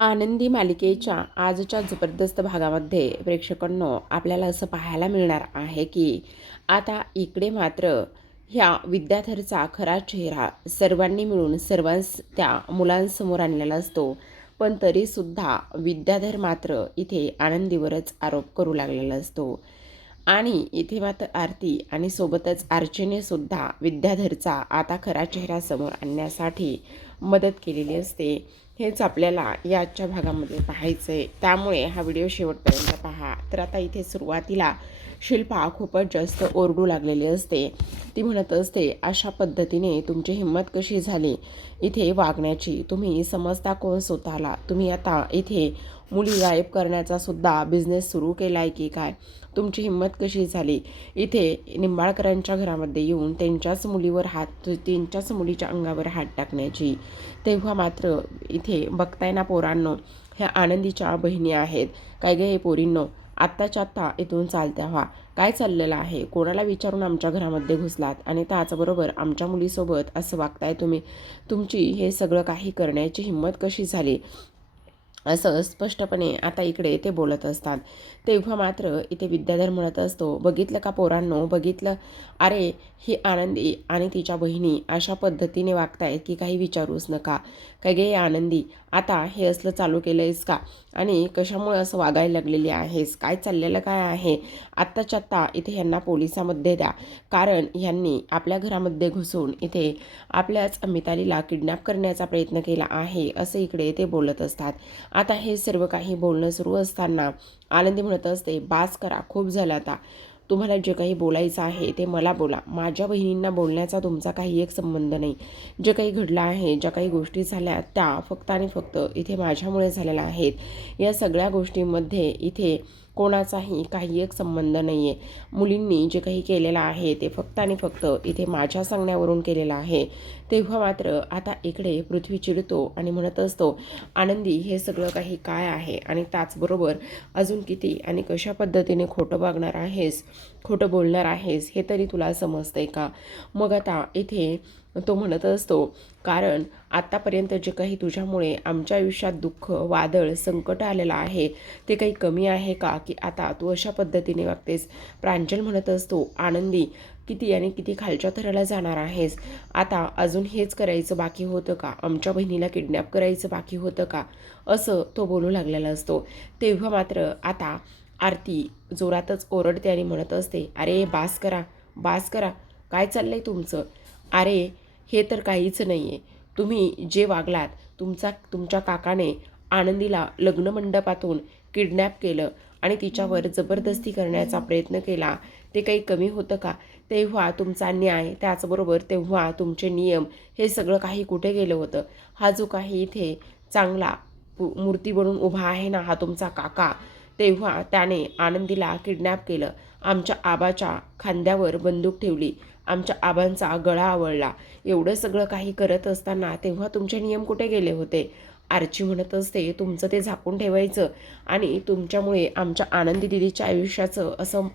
आनंदी मालिकेच्या आजच्या जबरदस्त भागामध्ये प्रेक्षकांनो आपल्याला असं पाहायला मिळणार आहे की आता इकडे मात्र ह्या विद्याधरचा खरा चेहरा सर्वांनी मिळून सर्वांस त्या मुलांसमोर आणलेला असतो. पण तरीसुद्धा विद्याधर मात्र इथे आनंदीवरच आरोप करू लागलेला असतो. आणि इथे मात्र आरती आणि सोबतच अर्चने सुद्धा विद्याधरचा आता खरा चेहरा समोर आणण्यासाठी मदत केलेली असते. हेच आपल्याला या आजच्या भागामध्ये पाहायचं आहे, त्यामुळे हा व्हिडिओ शेवटपर्यंत पहा. तर आता इथे सुरुवातीला शिल्पा खूपच जास्त ओरडू लागलेली असते. ती म्हणत असते, अशा पद्धतीने तुमची हिंमत कशी झाली इथे वागण्याची? तुम्ही समजता कोण स्वतःला? तुम्ही आता इथे मुली गायब करण्याचा सुद्धा बिझनेस सुरू केला आहे की काय? तुमची हिंमत कशी झाली इथे निंबाळकरांच्या घरामध्ये येऊन त्यांच्याच मुलीच्या अंगावर हात टाकण्याची? तेव्हा मात्र इथे बघताय ना पोरांनो, ह्या आनंदीच्या बहिणी आहेत. काय गे हे पोरींनो, आत्ताच्या आत्ता इथून चालत्या व्हा. काय चाललेलं आहे? कोणाला विचारून आमच्या घरामध्ये घुसलात आणि त्याचबरोबर आमच्या मुलीसोबत असं वागताय तुम्ही? तुमची हे सगळं काही करण्याची हिंमत कशी झाली? असं स्पष्टपणे आता इकडे ते बोलत असतात. तेव्हा मात्र इथे विद्याधर म्हणत असतो, बघितलं का पोरांनो, बघितलं? अरे ही आनंदी आणि तिच्या बहिणी अशा पद्धतीने वागतायत की काही विचारूच नका. काय गे आनंदी, आता हे असलं चालू केलं आहेस का? आणि कशामुळे असं वागायला लागलेली आहेस? काय चाललेलं काय आहे? आत्ताच्या आत्ता इथे ह्यांना पोलिसामध्ये द्या, कारण ह्यांनी आपल्या घरामध्ये घुसून इथे आपल्याच मितालीला किडनॅप करण्याचा प्रयत्न केला आहे, असं इकडे ते बोलत असतात. आता हे सर्व काही बोलणं सुरू असताना आनंदी म्हणत असते, बास करा, खूप झालं आता. तुम्हाला जे काही बोलायचं आहे ते मला बोला. माझ्या बहिणींना बोलण्याचा तुमचा काही एक संबंध नाही. जे काही घडलं आहे, ज्या काही गोष्टी झाल्या त्या फक्त आणि फक्त इथे माझ्यामुळे झालेल्या आहेत. या सगळ्या गोष्टींमध्ये इथे कोणाचाही काही एक संबंध नाही आहे. मुलींनी जे काही केलेलं आहे ते फक्त आणि फक्त इथे माझ्या सांगण्यावरून केलेलं आहे. तेव्हा मात्र आता इकडे पृथ्वी चिडतो आणि म्हणत असतो, आनंदी हे सगळं काही काय आहे? आणि त्याचबरोबर अजून किती आणि कशा पद्धतीने खोटं वागणार आहेस, खोटं बोलणार आहेस, हे तरी तुला समजतंय का? मग आता इथे तो म्हणत असतो, कारण आत्तापर्यंत जे काही तुझ्यामुळे आमच्या आयुष्यात दुःख, वादळ, संकट आलेलं आहे ते काही कमी आहे का, की आता तू अशा पद्धतीने वागतेस? प्रांजल म्हणत असतो, आनंदी किती आणि किती खालच्या थराला जाणार आहेस? आता अजून हेच करायचं बाकी होतं का? आमच्या बहिणीला किडनॅप करायचं बाकी होतं का? असं तो बोलू लागलेला असतो. तेव्हा मात्र आता आरती जोरातच ओरडते आणि म्हणत असते, अरे बास करा, बास करा. काय चाललंय तुमचं? अरे हे तर काहीच नाही आहे. तुम्ही जे वागलात, तुमच्या काकाने आनंदीला लग्नमंडपातून किडनॅप केलं आणि तिच्यावर जबरदस्ती करण्याचा प्रयत्न केला, ते काही कमी होतं का? तेव्हा तुमचा न्याय, त्याचबरोबर तेव्हा तुमचे नियम, हे सगळं काही कुठे गेलं होतं? हा जो काही इथे चांगला मूर्ती बनून उभा आहे ना, हा तुमचा काका, तेव्हा त्याने आनंदीला किडनॅप केलं, आमच्या आबाच्या खांद्यावर बंदूक ठेवली, आमच्या आबांचा गळा आवळला. एवढं सगळं काही करत असताना तेव्हा तुमचे नियम कुठे गेले होते? आर्ची म्हणत असते, तुमचं ते झाकून ठेवायचं आणि तुमच्यामुळे आमच्या आनंदी दिदीच्या आयुष्याचं असं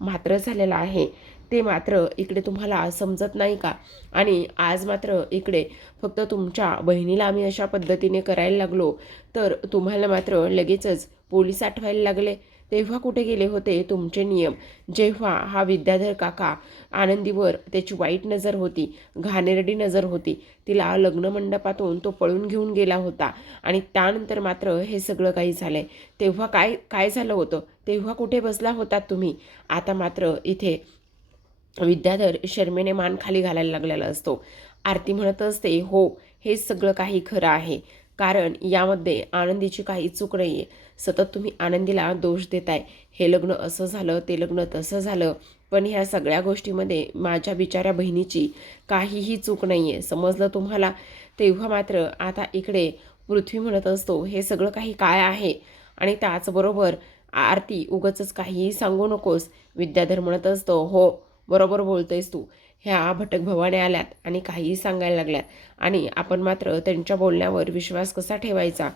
मात्र झालेलं आहे, ते मात्र इकडे तुम्हाला समजत नाही का? आणि आज मात्र इकडे फक्त तुमच्या बहिणीला आम्ही अशा पद्धतीने करायला लागलो तर तुम्हाला मात्र लगेचच पोलीस आठवायला लागले. तेव्हा कुठे गेले होते तुमचे नियम? जेव्हा हा विद्याधर काका आनंदीवर त्याची वाईट नजर होती, घाणेरडी नजर होती, तिला लग्नमंडपातून तो पळून घेऊन गेला होता आणि त्यानंतर मात्र हे सगळं काही झालंय, तेव्हा काय काय झालं होतं? तेव्हा कुठे बसला होतात तुम्ही? आता मात्र इथे विद्याधर शर्मेने मान खाली घालायला लागलेला असतो. आरती म्हणत असते, हो हेच सगळं काही खरं आहे, कारण यामध्ये आनंदीची काही चूक नाही आहे. सतत तुम्ही आनंदीला दोष देताय, हे लग्न असं झालं, ते लग्न तसं झालं, पण ह्या सगळ्या गोष्टीमध्ये माझ्या बिचाऱ्या बहिणीची काहीही चूक नाही आहे. समजलं तुम्हाला? तेव्हा मात्र आता इकडे पृथ्वी म्हणत असतो, हे सगळं काही काय आहे? आणि त्याचबरोबर आरती उगाचच काहीही सांगू नकोस. विद्याधर म्हणत असतो, हो बरोबर बोलतोयस तू. ह्या भटक भवाने आल्यात आणि काहीही सांगायला लागल्यात आणि आपण मात्र त्यांच्या बोलण्यावर विश्वास कसा ठेवायचा?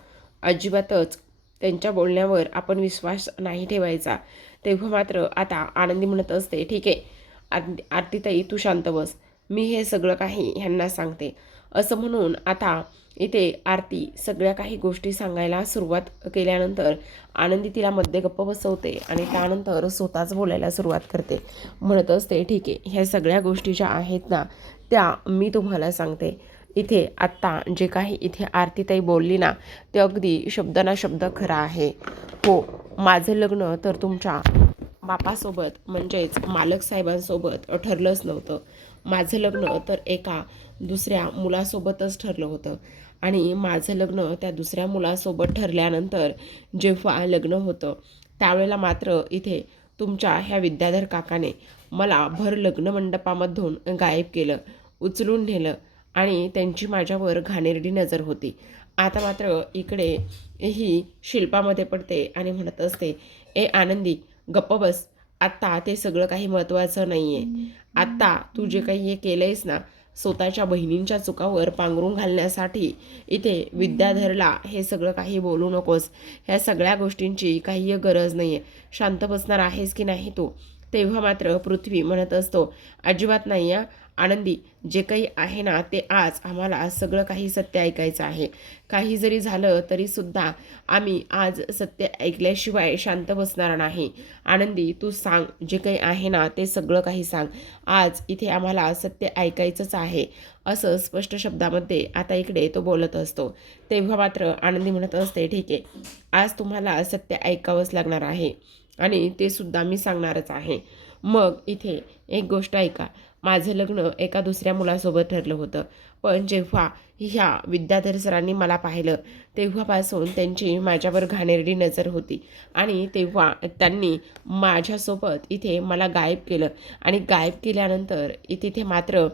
अजिबातच त्यांच्या बोलण्यावर आपण विश्वास नाही ठेवायचा. तेव्हा मात्र आता आनंदी म्हणत असते, ठीक आहे आरतीताई तू शांत बस, मी हे सगळं काही ह्यांना सांगते. असं म्हणून आता इथे आरती सगळ्या काही गोष्टी सांगायला सुरुवात केल्यानंतर आनंदी तिला मध्ये गप्प बसवते आणि त्यानंतर स्वतःच बोलायला सुरुवात करते. म्हणत असते, ठीक आहे, ह्या सगळ्या गोष्टी ज्या आहेत ना त्या मी तुम्हाला सांगते. इथे आत्ता जे काही इथे आरतीताई बोलली ना ते अगदी शब्दाना शब्द खरं आहे. हो, माझं लग्न तर तुमच्या बापासोबत म्हणजेच मालक साहेबांसोबत ठरलंच नव्हतं. माझं लग्न तर एका दुसऱ्या मुलासोबतच ठरलं होतं आणि माझं लग्न त्या दुसऱ्या मुलासोबत ठरल्यानंतर जेव्हा लग्न होतं त्यावेळेला मात्र इथे तुमच्या ह्या विद्याधर काकाने मला भर लग्न मंडपामधून गायब केलं, उचलून नेलं आणि त्यांची माझ्यावर घाणेरडी नजर होती. आता मात्र इकडे ही शिल्पामध्ये पडते आणि म्हणत असते, ए आनंदी गप्प बस, आत्ता ते सगळं काही महत्त्वाचं नाही आहे. आत्ता तू जे काही हे केलं आहेस ना स्वतःच्या बहिणींच्या चुकावर पांघरून घालण्यासाठी इथे विद्याधरला हे सगळं काही बोलू नकोस. ह्या सगळ्या गोष्टींची काही गरज नाही आहे. शांत बसणार आहेस की नाही तू? तेव्हा मात्र पृथ्वी म्हणत असतो, अजिबात नाही या आनंदी, जे काही आहे ना ते आज आम्हाला सगळं काही सत्य ऐकायचं आहे. काही जरी झालं तरीसुद्धा आम्ही आज सत्य ऐकल्याशिवाय शांत बसणार नाही. आनंदी तू सांग, जे काही आहे ना ते सगळं काही सांग. आज इथे आम्हाला सत्य ऐकायचंच आहे, असं स्पष्ट शब्दामध्ये आता इकडे तो बोलत असतो. तेव्हा मात्र आनंदी म्हणत असते, ठीक आहे, आज तुम्हाला सत्य ऐकावंच लागणार आहे आणि ते सुद्धा मी सांगणारच आहे. मग इथे एक गोष्ट ऐका, माझं लग्न एका दुसऱ्या मुलासोबत ठरलं होतं, पण जेव्हा ह्या विद्याधर सरांनी मला पाहिलं तेव्हापासून त्यांची माझ्यावर घाणेरडी नजर होती आणि तेव्हा त्यांनी माझ्यासोबत इथे मला गायब केलं आणि गायब केल्यानंतर तिथे मात्र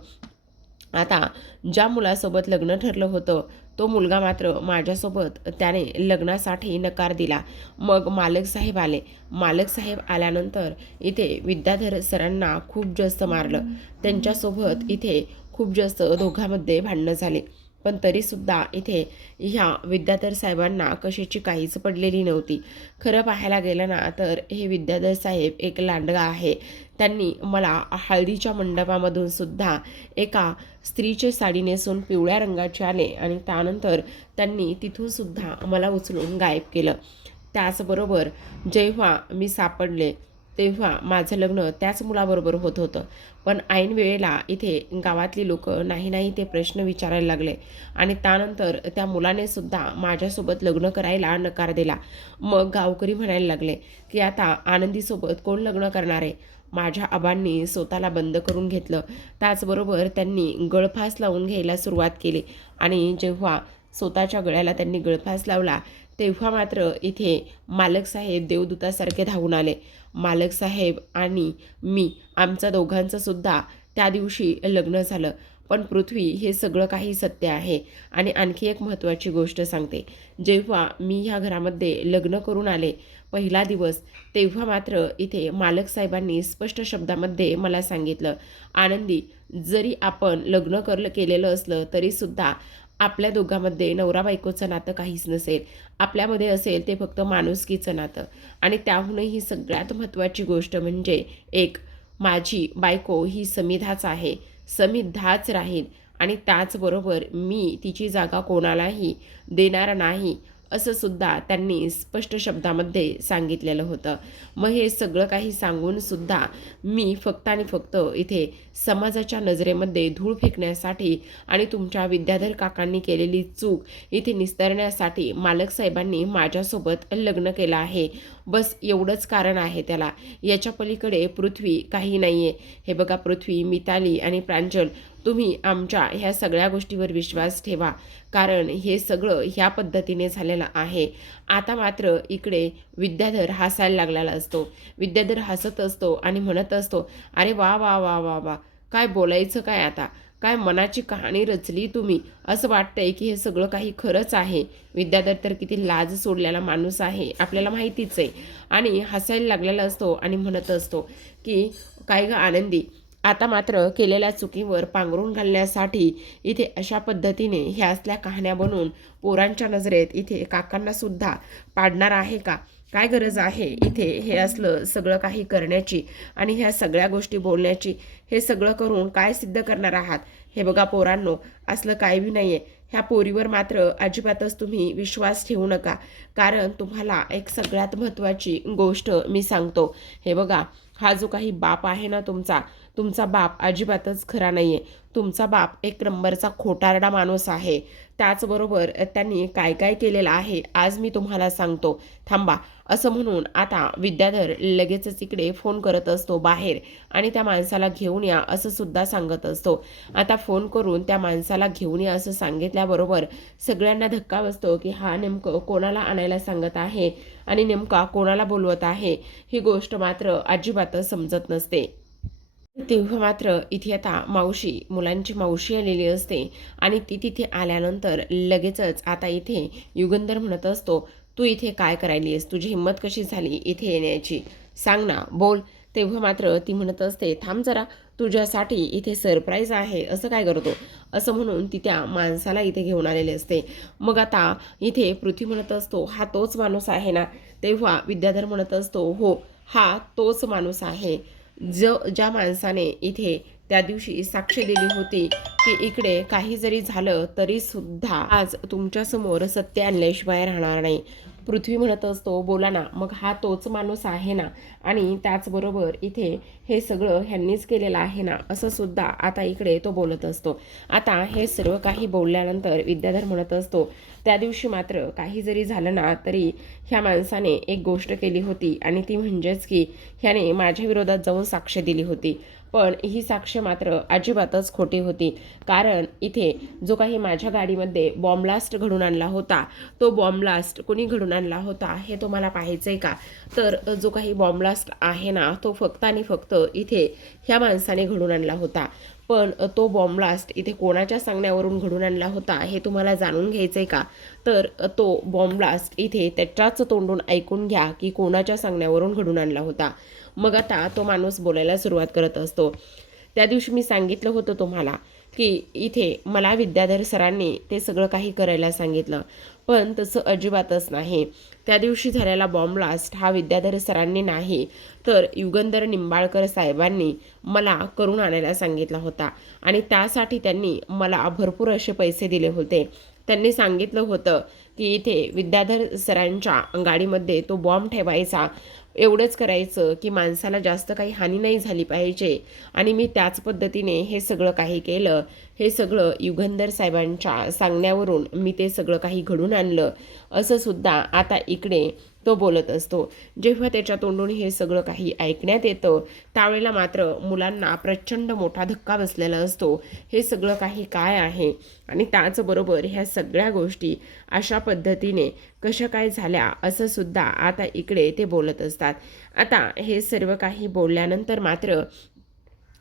आता ज्या मुलासोबत लग्न ठरलं होतं तो मुलगा मात्र माझ्यासोबत त्याने लग्नासाठी नकार दिला. मग मालक साहेब आले. मालक साहेब आल्यानंतर इथे विद्याधर सरांना खूप जास्त मारलं. त्यांच्यासोबत इथे खूप जास्त दोघांमध्ये भांडणं झाले. पण तरीसुद्धा इथे ह्या विद्याधर साहेबांना कशाची काहीच पडलेली नव्हती. खरं पाहायला गेलं ना तर हे विद्याधर साहेब एक लांडगा आहे. त्यांनी मला हळदीच्या मंडपामधून सुद्धा एका स्त्रीची साडी नेसून पिवळ्या रंगाचे आले आणि त्यानंतर त्यांनी तिथून सुद्धा मला उचलून गायब केलं. त्याचबरोबर जेव्हा मी सापडले तेव्हा माझं लग्न त्याच मुलाबरोबर होत होतं. पण ऐन वेळेला इथे गावातली लोक नाही नाही ते प्रश्न विचारायला लागले आणि त्यानंतर त्या मुलाने सुद्धा माझ्यासोबत लग्न करायला नकार दिला. मग गावकरी म्हणायला लागले की आता आनंदीसोबत कोण लग्न करणार आहे? माझ्या आबांनी स्वतःला बंद करून घेतलं. त्याचबरोबर त्यांनी गळफास लावून घ्यायला सुरुवात केली आणि जेव्हा स्वतःच्या गळ्याला त्यांनी गळफास लावला तेव्हा मात्र इथे मालक साहेब देवदूतासारखे धावून आले. मालक साहेब आणि मी आमचं दोघांचं सुद्धा त्या दिवशी लग्न झालं. पण पृथ्वी हे सगळं काही सत्य आहे. आणि आणखी एक महत्त्वाची गोष्ट सांगते, जेव्हा मी ह्या घरामध्ये लग्न करून आले पहिला दिवस तेव्हा मात्र इथे मालक साहेबांनी स्पष्ट शब्दामध्ये मला सांगितलं, आनंदी, जरी आपण लग्न केलेलं असलं तरीसुद्धा आपल्या दोघांमध्ये नवरा बायकोचं नातं काहीच नसेल. आपल्यामध्ये असेल ते फक्त माणुसकीचं नातं. आणि त्याहूनही सगळ्यात महत्त्वाची गोष्ट म्हणजे एक, माझी बायको ही समिधाच आहे, समिधाच राहील आणि त्याचबरोबर मी तिची जागा कोणालाही देणार नाही, असं सुद्धा त्यांनी स्पष्ट शब्दामध्ये सांगितलेलं होतं. मग हे सगळं काही सांगून सुद्धा मी फक्त आणि फक्त इथे समाजाच्या नजरेमध्ये धूळ फेकण्यासाठी आणि तुमच्या विद्याधर काकांनी केलेली चूक इथे निस्तरण्यासाठी मालक साहेबांनी माझ्यासोबत लग्न केलं आहे. बस एवढंच कारण आहे त्याला. याच्या पलीकडे पृथ्वी काही नाही आहे. हे बघा पृथ्वी, मिताली आणि प्रांजल, तुम्ही आमच्या ह्या सगळ्या गोष्टीवर विश्वास ठेवा, कारण हे सगळं ह्या पद्धतीने झालेलं आहे. आता मात्र इकडे विद्याधर हसायला लागलेला असतो. विद्याधर हसत असतो आणि म्हणत असतो, अरे वा वा वा वा वा, काय बोलायचं काय आता, काय मनाची कहाणी रचली तुम्ही. असं वाटतंय की हे सगळं काही खरंच आहे. विद्याधर तर किती लाज सोडलेला माणूस आहे आपल्याला माहितीच आहे. आणि हसायला लागलेला असतो आणि म्हणत असतो की काय ग आनंदी, आता मात्र केलेल्या चुकीवर पांघरून घालण्यासाठी इथे अशा पद्धतीने ह्या असल्या कहाण्या बनवून पोरांच्या नजरेत इथे काकांना सुद्धा पाडणार आहे का? काय गरज आहे इथे हे असलं सगळं काही करण्याची आणि ह्या सगळ्या गोष्टी बोलण्याची? हे सगळं करून काय सिद्ध करणार आहात? हे बघा पोरांनो, असलं काही बी नाही आहे. ह्या पोरीवर मात्र अजिबातच तुम्ही विश्वास ठेवू नका, कारण तुम्हाला एक सगळ्यात महत्त्वाची गोष्ट मी सांगतो. हे बघा, हा जो काही बाप आहे ना तुमचा, तुमचा बाप अजिबातच खरा नाही आहे. तुमचा बाप एक नंबरचा खोटारडा माणूस आहे. त्याचबरोबर त्यांनी काय काय केलेलं आहे आज मी तुम्हाला सांगतो, थांबा. असं म्हणून आता विद्याधर लगेचच इकडे फोन करत असतो बाहेर आणि त्या माणसाला घेऊन या असं सुद्धा सांगत असतो. आता फोन करून त्या माणसाला घेऊन या असं सांगितल्याबरोबर सगळ्यांना धक्का बसतो की हा नेमकं कोणाला आणायला सांगत आहे आणि नेमका कोणाला बोलवत आहे, ही गोष्ट मात्र अजिबातच समजत नसते. तेव्हा मात्र इथे आता मावशी, मुलांची मावशी आलेली असते आणि ती तिथे आल्यानंतर लगेचच आता इथे युगंधर म्हणत असतो, तू इथे काय करायली आहेस? तुझी हिंमत कशी झाली इथे येण्याची? सांग ना, बोल. तेव्हा मात्र ती म्हणत असते, थांब जरा, तुझ्यासाठी इथे सरप्राईज आहे. असं काय करतो? असं म्हणून ती त्या माणसाला इथे घेऊन आलेले असते. मग आता इथे पृथ्वी म्हणत असतो, हा तोच माणूस आहे ना? तेव्हा विद्याधर म्हणत असतो, हो, हा तोच माणूस आहे, ज्या माणसाने इथे त्या दिवशी साक्ष दिली होती की इकडे काही जरी झालं तरी सुद्धा आज तुमच्यासमोर सत्य आणल्याशिवाय राहणार नाही. पृथ्वी म्हणत असतो, बोला ना, मग हा तोच माणूस आहे ना? आणि त्याचबरोबर इथे हे सगळं ह्यांनीच केलेलं आहे ना? असं सुद्धा आता इकडे तो बोलत असतो. आता हे सर्व काही बोलल्यानंतर विद्याधर म्हणत असतो, त्या दिवशी मात्र काही जरी झालं ना तरी ह्या माणसाने एक गोष्ट केली होती आणि ती म्हणजेच की ह्याने माझ्या विरोधात जाऊन साक्ष दिली होती. पण ही साक्ष मात्र अजिबातच खोटी होती, कारण इथे जो काही माझ्या गाडीमध्ये बॉम्ब ब्लास्ट घडून आणला होता, तो बॉम्ब ब्लास्ट कोणी घडून आणला होता हे तुम्हाला पाहायचं आहे का? तर जो काही बॉम्ब ब्लास्ट आहे ना, तो फक्त आणि फक्त इथे ह्या माणसाने घडून आणला होता. पण तो बॉम्ब ब्लास्ट इथे कोणाच्या सांगण्यावरून घडून आणला होता हे तुम्हाला जाणून घ्यायचं आहे का? तर तो बॉम्ब ब्लास्ट इथे त्याच्याच तोंडून ऐकून घ्या की कोणाच्या सांगण्यावरून घडून आणला होता. मग आता तो माणूस बोलायला सुरुवात करत असतो, त्या दिवशी मी सांगितलं होतं तुम्हाला की इथे मला विद्याधर सरांनी ते सगळं काही करायला सांगितलं, पण तसं अजिबातच नाही. त्या दिवशी झालेला बॉम्ब ब्लास्ट हा विद्याधर सरांनी नाही तर युगंधर निंबाळकर साहेबांनी मला करून आणायला सांगितला होता आणि त्यासाठी त्यांनी मला भरपूर असे पैसे दिले होते. त्यांनी सांगितलं होतं की इथे विद्याधर सरांच्या गाडीमध्ये तो बॉम्ब ठेवायचा, एवढंच करायचं की माणसाला जास्त काही हानी नाही झाली पाहिजे. आणि मी त्याच पद्धतीने हे सगळं काही केलं. हे सगळं युगंधर साहेबांच्या सांगण्यावरून मी ते सगळं काही घडून आणलं, असं सुद्धा आता इकडे तो बोलत असतो. जेव्हा त्याच्या तोंडून हे सगळं काही ऐकण्यात येतं त्यावेळेला मात्र मुलांना प्रचंड मोठा धक्का बसलेला असतो. हे सगळं काही काय आहे आणि त्याचबरोबर ह्या सगळ्या गोष्टी अशा पद्धतीने कशा काय झाल्या असं सुद्धा आता इकडे ते बोलत असतात. आता हे सर्व काही बोलल्यानंतर मात्र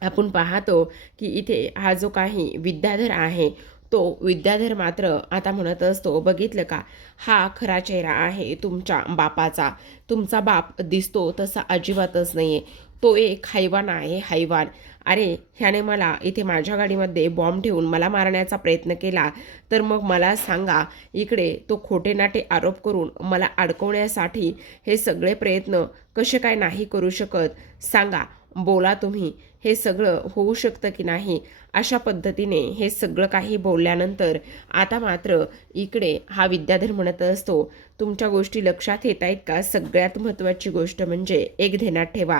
आपण पाहतो की इथे हा जो काही विद्याधर आहे तो विद्याधर मात्र आता म्हणत असतो, बघितलं का, हा खरा चेहरा आहे तुमच्या बापाचा. तुमचा बाप दिसतो तसा अजिबातच नाही आहे. तो एक हैवान आहे, हैवान. अरे, ह्याने मला इथे माझ्या गाडीमध्ये बॉम्ब ठेवून मला मारण्याचा प्रयत्न केला, तर मग मला सांगा, इकडे तो खोटे नाटे आरोप करून मला अडकवण्यासाठी हे सगळे प्रयत्न कसे काय नाही करू शकत? सांगा, बोला तुम्ही. हे सगळं होऊ शकतं की नाही? अशा पद्धतीने हे सगळं काही बोलल्यानंतर आता मात्र इकडे हा विद्याधर म्हणत असतो, तुमच्या गोष्टी लक्षात येत आहेत का? सगळ्यात महत्त्वाची गोष्ट म्हणजे एक ध्यानात ठेवा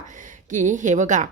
की हे बघा,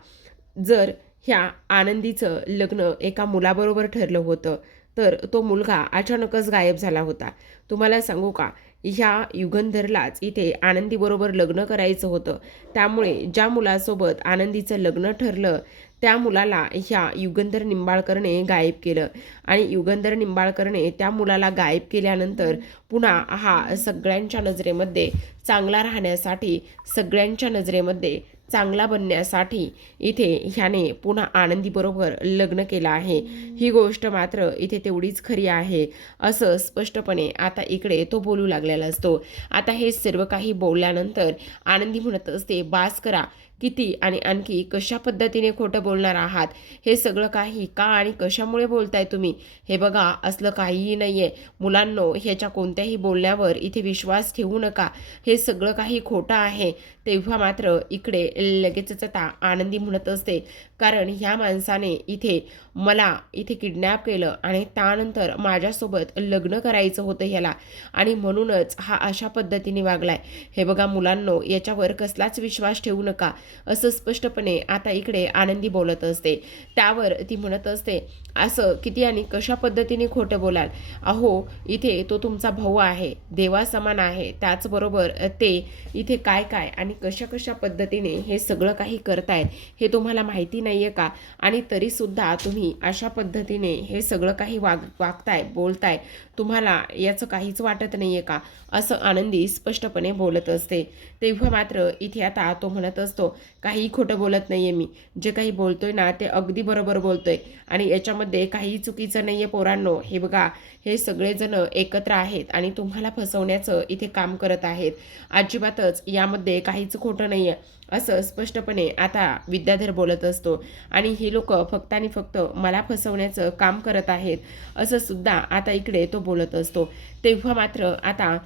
जर ह्या आनंदीचं लग्न एका मुलाबरोबर ठरलं होतं तर तो मुलगा अचानकच गायब झाला होता. तुम्हाला सांगू का, ह्या युगंधरलाच इथे आनंदीबरोबर लग्न करायचं होतं. त्यामुळे ज्या मुलासोबत आनंदीचं लग्न ठरलं त्या मुलाला ह्या युगंधर निंबाळकरने गायब केलं आणि युगंधर निंबाळकरने त्या मुलाला गायब केल्यानंतर पुन्हा हा सगळ्यांच्या नजरेमध्ये चांगला राहण्यासाठी, सगळ्यांच्या नजरेमध्ये चांगला बनण्यासाठी इथे ह्याने पुन्हा आनंदीबरोबर लग्न केलं आहे. ही गोष्ट मात्र इथे तेवढीच खरी आहे असं स्पष्टपणे आता इकडे तो बोलू लागलेला असतो. आता हे सर्व काही बोलल्यानंतर आनंदी म्हणत असते, बास करा, किती आणि आणखी कशा पद्धतीने खोटं बोलणार आहात? हे सगळं काही का आणि कशामुळे बोलताय तुम्ही? हे बघा, असलं काहीही नाही आहे. मुलांनो, ह्याच्या कोणत्याही बोलण्यावर इथे विश्वास ठेवू नका. हे सगळं काही खोटं आहे. तेव्हा मात्र इकडे लगेचच आता आनंदी म्हणत असते, कारण ह्या माणसाने इथे मला इथे किडनॅप केलं आणि त्यानंतर माझ्यासोबत लग्न करायचं होतं ह्याला, आणि म्हणूनच हा अशा पद्धतीने वागलाय. हे बघा मुलांनो, याच्यावर कसलाच विश्वास ठेवू नका, असं स्पष्टपणे आता इकडे आनंदी बोलत असते. त्यावर ती म्हणत असते, असं किती आणि कशा पद्धतीने खोटं बोलाल? अहो, इथे तो तुमचा भाऊ आहे, देवासमान आहे. त्याचबरोबर ते इथे काय काय आणि कशा कशा पद्धतीने हे सगळं काही करतायत हे तुम्हाला माहिती नाही आहे का? आणि तरीसुद्धा तुम्ही अशा पद्धतीने हे सगळं काही वागताय, बोलताय, तुम्हाला याचं काहीच वाटत नाही आहे का? असं आनंदी स्पष्टपणे बोलत असते. तेव्हा मात्र इथे आता तो म्हणत असतो, काही खोटं बोलत नाही आहे मी. जे काही बोलतोय ना ते अगदी बरोबर बोलतोय आणि याच्यामध्ये काही चुकीचं नाही आहे पोरांनो. हे बघा, हे सगळेजण एकत्र आहेत आणि तुम्हाला फसवण्याचं इथे काम करत आहेत. अजिबातच यामध्ये काहीच खोटं नाही आहे, असं स्पष्टपणे आता विद्याधर बोलत असतो. आणि ही लोक फक्त आणि फक्त मला फसवण्याचं काम करत आहेत, असं सुद्धा आता इकडे तो बोलत असतो. तेव्हा मात्र आता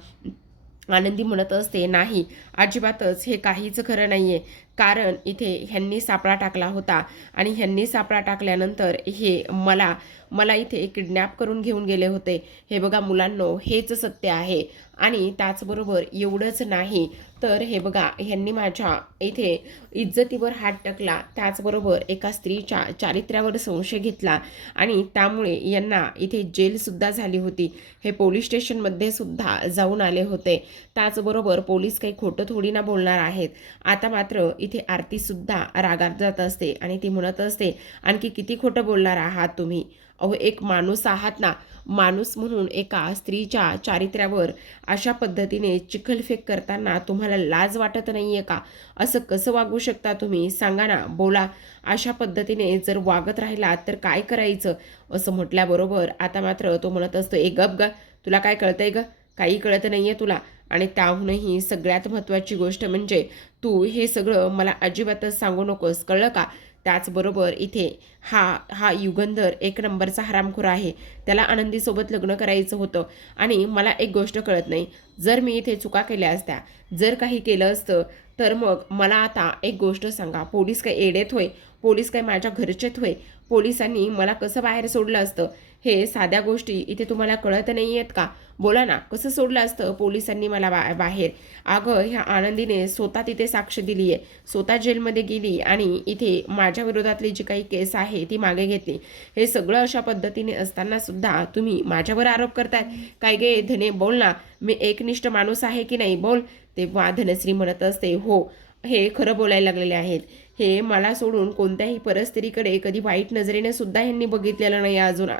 आनंदी म्हणत असते, नाही, अजिबातच हे काहीच खरं नाही आहे. कारण इथे ह्यांनी सापळा टाकला होता आणि ह्यांनी सापळा टाकल्यानंतर हे मला इथे किडनॅप करून घेऊन गेले होते. हे बघा मुलांनो, हेच सत्य आहे. आणि त्याचबरोबर एवढंच नाही तर हे बघा, ह्यांनी माझ्या इथे इज्जतीवर हात टाकला, त्याचबरोबर एका स्त्रीच्या चारित्र्यावर संशय घेतला आणि त्यामुळे यांना इथे जेलसुद्धा झाली होती. हे पोलीस स्टेशनमध्ये सुद्धा जाऊन आले होते. त्याचबरोबर पोलीस काही खोटं थोडी ना बोलणार आहेत. आता मात्र इथे आरतीसुद्धा रागात जात असते आणि ती म्हणत असते, आणखी किती खोटं बोलणार आहात तुम्ही? अहो, एक माणूस आहात ना, माणूस म्हणून एका स्त्रीच्या चारित्र्यावर अशा पद्धतीने चिखलफेक करताना तुम्हाला लाज वाटत नाही आहे का? असं कसं वागू शकता तुम्ही? सांगा ना, बोला. अशा पद्धतीने जर वागत राहिलात तर काय करायचं? असं म्हटल्याबरोबर आता मात्र तो म्हणत असतो, ए गप ग, तुला काय कळतंय ग? काही कळत नाही आहे तुला. आणि त्याहूनही सगळ्यात महत्त्वाची गोष्ट म्हणजे तू हे सगळं मला अजिबातच सांगू नकोस, कळलं का? त्याचबरोबर इथे हा हा युगंधर एक नंबरचा हरामखोर आहे. त्याला आनंदीसोबत लग्न करायचं होतं. आणि मला एक गोष्ट कळत नाही, जर मी इथे चुका केल्या असत्या, जर काही केलं असतं, तर मग मला आता एक गोष्ट सांगा, पोलीस काय येडेत होय? पोलीस काय माझ्या घरचेत होय? पोलिसांनी मला कसं बाहेर सोडलं असतं? हे साध्या गोष्टी इथे तुम्हाला कळत नाही आहेत का? बोला ना, कसं सोडलं असतं पोलिसांनी मला बाहेर? अगं, ह्या आनंदीने स्वतः तिथे साक्ष दिली आहे, स्वतः जेलमध्ये गेली आणि इथे माझ्या विरोधातली जी काही केस आहे ती मागे घेतली. हे सगळं अशा पद्धतीने असताना सुद्धा तुम्ही माझ्यावर आरोप करताय. काय गे धने, बोल ना, मी एकनिष्ठ माणूस आहे की नाही, बोल. तेव्हा धनश्री म्हणत असते, हो, हे खरं बोलायला लागलेले आहेत. हे मला सोडून कोणत्याही परस्त्रीकडे कधी वाईट नजरेने सुद्धा ह्यांनी बघितलेलं नाही अजून.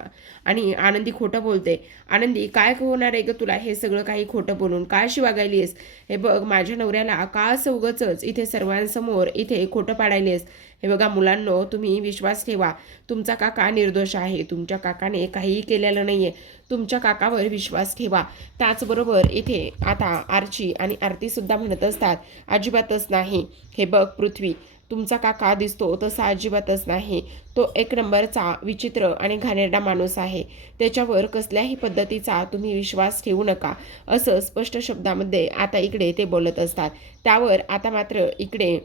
आणि आनंदी खोटं बोलते. आनंदी, काय होणार आहे ग तुला हे सगळं काही खोटं बोलून? काय शिवागायलीस? हे बघ, माझ्या नवऱ्याला का असं उगाचच इथे सर्वांसमोर इथे खोटं पाडायलेस? हे बघा मुलांनो, तुम्ही विश्वास ठेवा, तुमचा काका निर्दोष आहे. तुमच्या काकाने काहीही केलेलं नाही आहे. तुमच्या काकावर विश्वास ठेवा. त्याचबरोबर इथे आता आर्ची आणि आरतीसुद्धा म्हणत असतात, अजिबातच नाही. हे बघ पृथ्वी, तुमचा काका दिसतो तसा अजिबातच नाही. तो एक नंबरचा विचित्र आणि घाणेरडा माणूस आहे. त्याच्यावर कसल्याही पद्धतीचा तुम्ही विश्वास ठेवू नका, असं स्पष्ट शब्दामध्ये आता इकडे ते बोलत असतात. त्यावर आता मात्र इकडे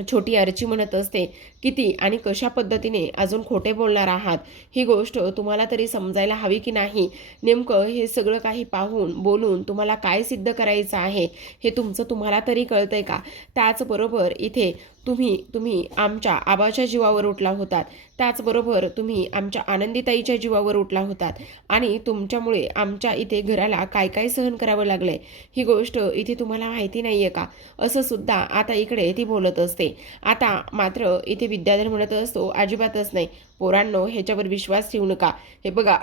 छोटी अर्ची म्हणत असते, किती आणि कशा पद्धतीने अजून खोटे बोलणार आहात? ही गोष्ट तुम्हाला तरी समजायला हवी की नाही? नेमकं हे सगळं काही पाहून बोलून तुम्हाला काय सिद्ध करायचं आहे हे तुमचं तुम्हाला तरी कळतंय का? त्याचबरोबर इथे तुम्ही आमच्या आबाच्या जीवावर उठला होतात, त्याचबरोबर तुम्ही आमच्या आनंदीताईच्या जीवावर उठला होतात आणि तुमच्यामुळे आमच्या इथे घराला काय काय सहन करावं लागलंय ही गोष्ट इथे तुम्हाला माहिती नाही आहे का? असं सुद्धा आता इकडे ती बोलत असते. आता मात्र इथे विद्याधर म्हणत असतो, अजिबातच नाही पोरांनो, ह्याच्यावर विश्वास ठेवू नका. हे बघा,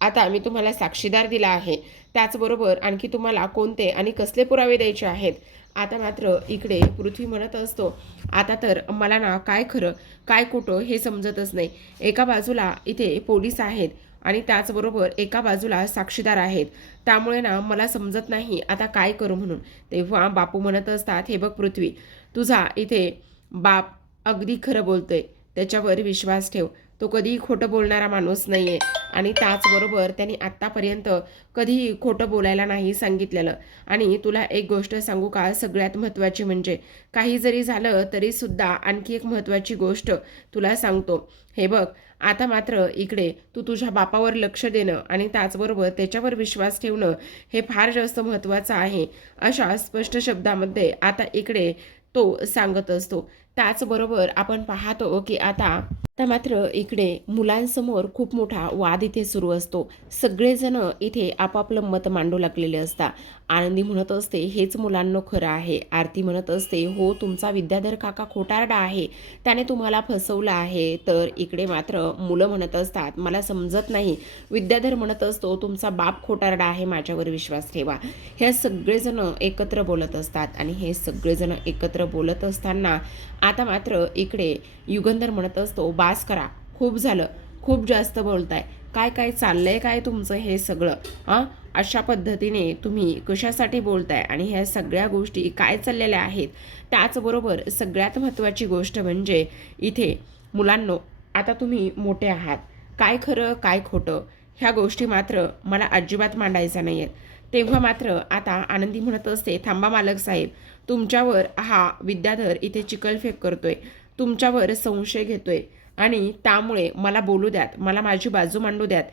आता मी तुम्हाला साक्षीदार दिला आहे, त्याचबरोबर आणखी तुम्हाला कोणते आणि कसले पुरावे द्यायचे आहेत? आता मात्र इकडे पृथ्वी म्हणत असतो, आता तर मला ना काय खरं काय खोटं हे समजतच नाही. एका बाजूला इथे पोलीस आहेत आणि त्याचबरोबर एका बाजूला साक्षीदार आहेत. त्यामुळे ना मला समजत नाही आता काय करू म्हणून. तेव्हा बापू म्हणत असतात, हे बघ पृथ्वी, तुझा इथे बाप अगदी खरं बोलतोय, त्याच्यावर विश्वास ठेव. तो कधीही खोटं बोलणारा माणूस नाही आहे आणि त्याचबरोबर त्यांनी आत्तापर्यंत कधीही खोटं बोलायला नाही सांगितलेलं. आणि तुला एक गोष्ट सांगू का, सगळ्यात महत्त्वाची म्हणजे काही जरी झालं तरीसुद्धा आणखी एक महत्त्वाची गोष्ट तुला सांगतो. हे बघ, आता मात्र इकडे तू तुझ्या बापावर लक्ष देणं आणि त्याचबरोबर त्याच्यावर विश्वास ठेवणं हे फार जास्त महत्त्वाचं आहे, अशा स्पष्ट शब्दामध्ये आता इकडे तो सांगत असतो. त्याचबरोबर आपण पाहतो की आता मात्र इकडे मुलांसमोर खूप मोठा वाद इथे सुरू असतो. सगळेजण इथे आपापलं मत मांडू लागलेले असतात. आनंदी म्हणत असते हेच मुलांना खरं आहे. आरती म्हणत असते हो, तुमचा विद्याधर काका खोटारडा आहे, त्याने तुम्हाला फसवलं आहे. तर इकडे मात्र मुलं म्हणत असतात मला समजत नाही. विद्याधर म्हणत असतो तुमचा बाप खोटारडा आहे, माझ्यावर विश्वास ठेवा. हे सगळेजण एकत्र बोलत असतात आणि हे सगळेजण एकत्र बोलत असताना आता मात्र इकडे युगंधर म्हणत असतो बास करा, खूप झालं, खूप जास्त बोलताय, काय काय चाललंय काय तुमचं हे सगळं? अशा पद्धतीने तुम्ही कशासाठी बोलताय आणि ह्या सगळ्या गोष्टी काय चाललेल्या आहेत? त्याचबरोबर सगळ्यात महत्त्वाची गोष्ट म्हणजे इथे मुलांनो, आता तुम्ही मोठे आहात, काय खरं काय खोटं ह्या गोष्टी मात्र मला अजिबात मांडायच्या नाही आहेत. तेव्हा मात्र आता आनंदी म्हणत असते थांबा मालक साहेब, तुमच्यावर हा विद्याधर इथे चिखलफेक करतोय, तुमच्यावर संशय घेतोय आणि त्यामुळे मला बोलू द्यात, मला माझी बाजू मांडू द्यात.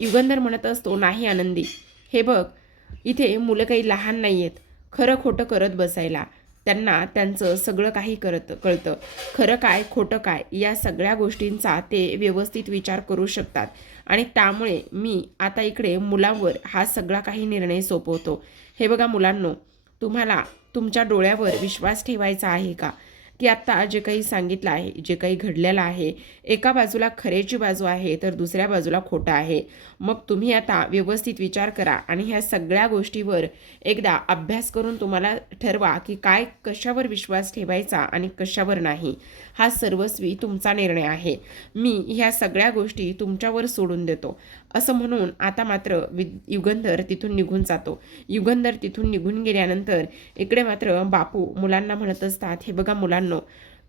युगंधर म्हणत असतो नाही आनंदी, हे बघ, इथे मुलं काही लहान नाही आहेत खरं खोटं करत बसायला. त्यांना त्यांचं सगळं काही कळतं. खरं काय खोटं काय या सगळ्या गोष्टींचा ते व्यवस्थित विचार करू शकतात आणि त्यामुळे मी आता इकडे मुलांवर हा सगळा काही निर्णय सोपवतो. हे बघा मुलांनो, तुम्हाला तुमच्या डोळ्यावर विश्वास ठेवायचा आहे का? की आत्ता जे काही सांगितलं आहे, जे काही घडलेलं आहे, एका बाजूला खरेची बाजू आहे तर दुसऱ्या बाजूला खोटं आहे. मग तुम्ही आता व्यवस्थित विचार करा आणि ह्या सगळ्या गोष्टीवर एकदा अभ्यास करून तुम्हाला ठरवा की काय कशावर विश्वास ठेवायचा आणि कशावर नाही. हा सर्वस्वी तुमचा निर्णय आहे. मी ह्या सगळ्या गोष्टी तुमच्यावर सोडून देतो, असं म्हणून आता मात्र युगंधर तिथून निघून जातो. युगंधर तिथून निघून गेल्यानंतर इकडे मात्र बापू मुलांना म्हणत असतात हे बघा मुलांनो,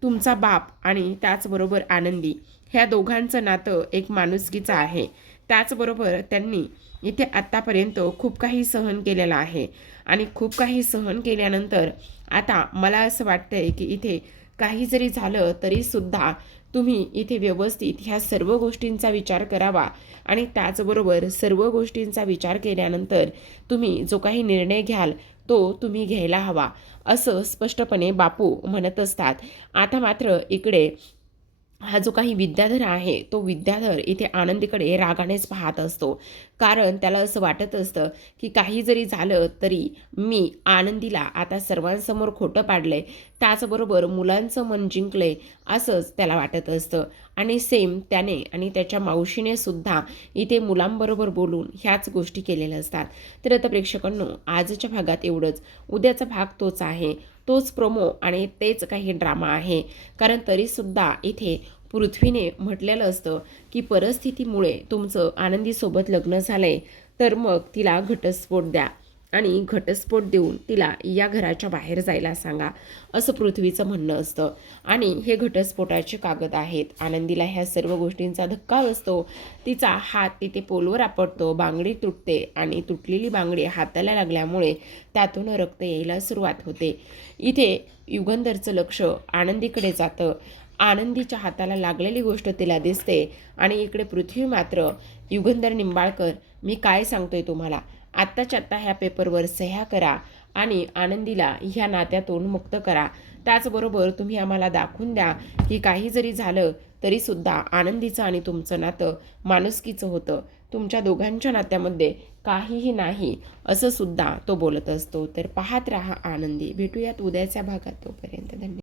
तुमचा बाप आणि त्याचबरोबर आनंदी ह्या दोघांचं नातं एक माणुसकीचं आहे. त्याचबरोबर त्यांनी इथे आत्तापर्यंत खूप काही सहन केलेलं आहे आणि खूप काही सहन केल्यानंतर आता मला असं वाटतंय की इथे काही जरी झालं तरीसुद्धा तुम्ही इथे व्यवस्थित ह्या सर्व गोष्टींचा विचार करावा आणि त्याचबरोबर सर्व गोष्टींचा विचार केल्यानंतर तुम्ही जो काही निर्णय घ्याल तो तुम्ही घ्यायला हवा, असं स्पष्टपणे बापू म्हणत असतात. आता मात्र इकडे हा जो काही विद्याधर आहे तो विद्याधर इथे आनंदीकडे रागानेच पाहत असतो. कारण त्याला असं वाटत असतं की काही जरी झालं तरी मी आनंदीला आता सर्वांसमोर खोटं पाडलंय, त्याचबरोबर मुलांचं मन जिंकलंय असंच त्याला वाटत असतं. आणि सेम त्याने आणि त्याच्या मावशीने सुद्धा इथे मुलांबरोबर बोलून ह्याच गोष्टी केलेल्या असतात. तर आता प्रेक्षकांनो, आजच्या भागात एवढंच. उद्याचा भाग तोच आहे, तोच प्रोमो आणि तेच काही ड्रामा आहे. कारण तरीसुद्धा इथे पृथ्वीने म्हटलेलं असतं की परिस्थितीमुळे तुमचं आनंदीसोबत लग्न झालंय तर मग तिला घटस्फोट द्या आणि घटस्फोट देऊन तिला या घराच्या बाहेर जायला सांगा, असं पृथ्वीचं म्हणणं असतं. आणि हे घटस्फोटाचे कागद आहेत. आनंदीला ह्या सर्व गोष्टींचा धक्का बसतो, तिचा हात तिथे पोलवर आपटतो, बांगडी तुटते आणि तुटलेली बांगडी हाताला लागल्यामुळे त्यातून रक्त यायला सुरुवात होते. इथे युगंधरचं लक्ष आनंदीकडे जातं. आनंदीच्या हाताला लागलेली गोष्ट तिला दिसते आणि इकडे पृथ्वी मात्र युगंधर निंबाळकर, मी काय सांगतोय तुम्हाला, आत्ताच्या आत्ता ह्या पेपरवर सह्या करा आणि आनंदीला ह्या नात्यातून मुक्त करा. त्याचबरोबर तुम्ही आम्हाला दाखवून द्या की काही जरी झालं तरीसुद्धा आनंदीचं आणि तुमचं नातं माणुसकीचं होतं, तुमच्या दोघांच्या नात्यामध्ये काहीही नाही, असं सुद्धा तो बोलत असतो. तर पाहत राहा आनंदी. भेटूयात उद्याच्या भागात. तोपर्यंत धन्यवाद.